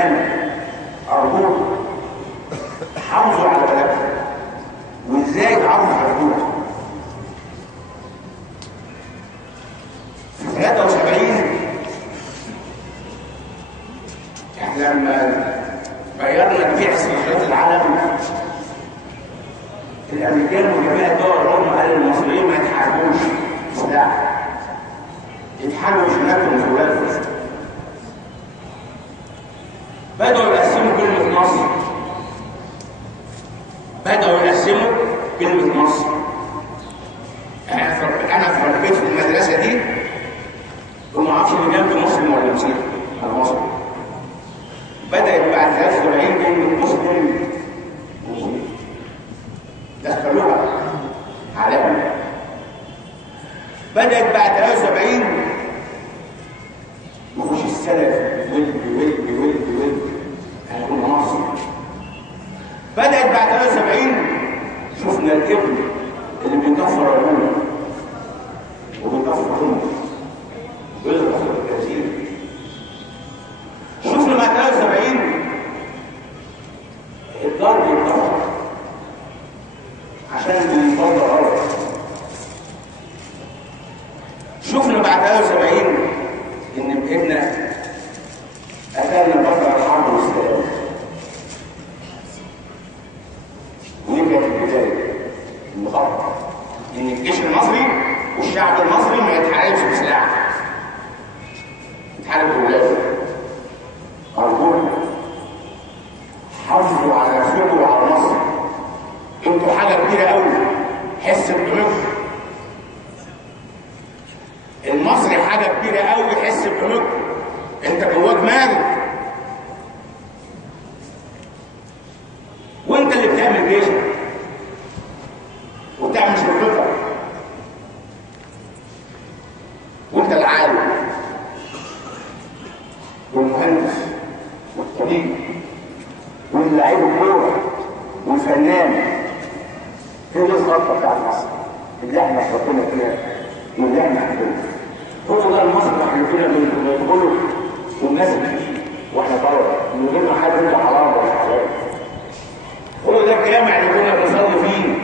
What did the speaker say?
الامانه. ارجوكم حافظوا على بلدكم. وازاي تعرفوا حدودها؟ في 73 احنا لما غيرنا جميع صلاحيات العالم، الامريكان وجميع الدول العظمى قالوا للمصريين ما يتحاربوش سلاح، يتحاربوا شمالهم في ولادهم. بدأوا يقسموا كلمة مصر، بدأوا يقسموا كلمة مصر. أنا اتربيت في المدرسة دي وما أعرفش اللي جنبي مسلم ولا مسيحي، أنا مصري. بدأت بعد 73 كلمة مسلم دخلوها عليهم. بدأت بعد 73 يخش السلف ولد هيكون مصر. بدأت بعد 73 شفنا الابن اللي بيكفر ابوه وبيكفر امه وبيضرب الكثير. شفنا بعد 73 الضرب يتكفر عشان اللي يفضل غلط. شفنا بعد 73 ان ابننا قتلنا بطل الحرب والسلام. ودي كانت البدايه المخطط ان الجيش المصري والشعب المصري ما يتحاربش بسلاح، يتحارب بولاده. ارجوكم حافظوا على نفسكم وعلى مصر. انتوا حاجه كبيره قوي، حس بقيمتكم. المصري حاجه كبيره قوي، حس بقيمتكم. انت جواك مال، وانت اللي بتعمل جيشك وبتعمل شغلتك، وانت العالم والمهندس والطبيب واللاعب الكوره والفنان. هي دي الخطه بتاعت مصر اللي احنا حطينا فيها واللي احنا عندنا. هو ده المصلح اللي فينا بندخله والناس فيه واحنا طلبه من غير ما حد يقول حرام ولا حلال. هو ده الجامع اللي كنا بنصلي فيه